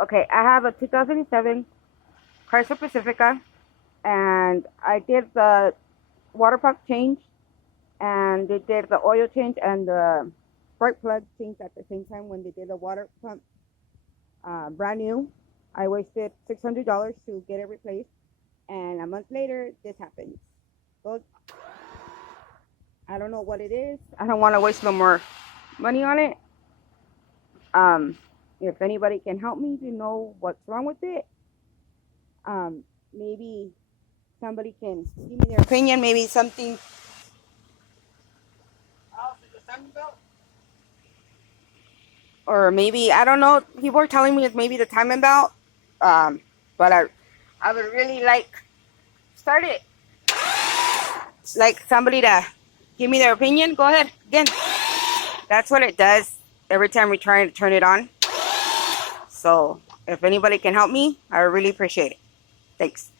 Okay, I have a 2007 Chrysler Pacifica, and I did the water pump change, and they did the oil change and the spark plug change at the same time when they did the water pump brand new. I wasted $600 to get it replaced, and a month later, this happens. So I don't know what it is. I don't want to waste no more money on it. If anybody can help me to know what's wrong with it, maybe somebody can give me their opinion. Maybe something. Or maybe I don't know. People are telling me it's maybe the timing belt. But I would really start it. Like somebody to give me their opinion. Go ahead again. That's what it does every time we try to turn it on. So if anybody can help me, I would really appreciate it. Thanks.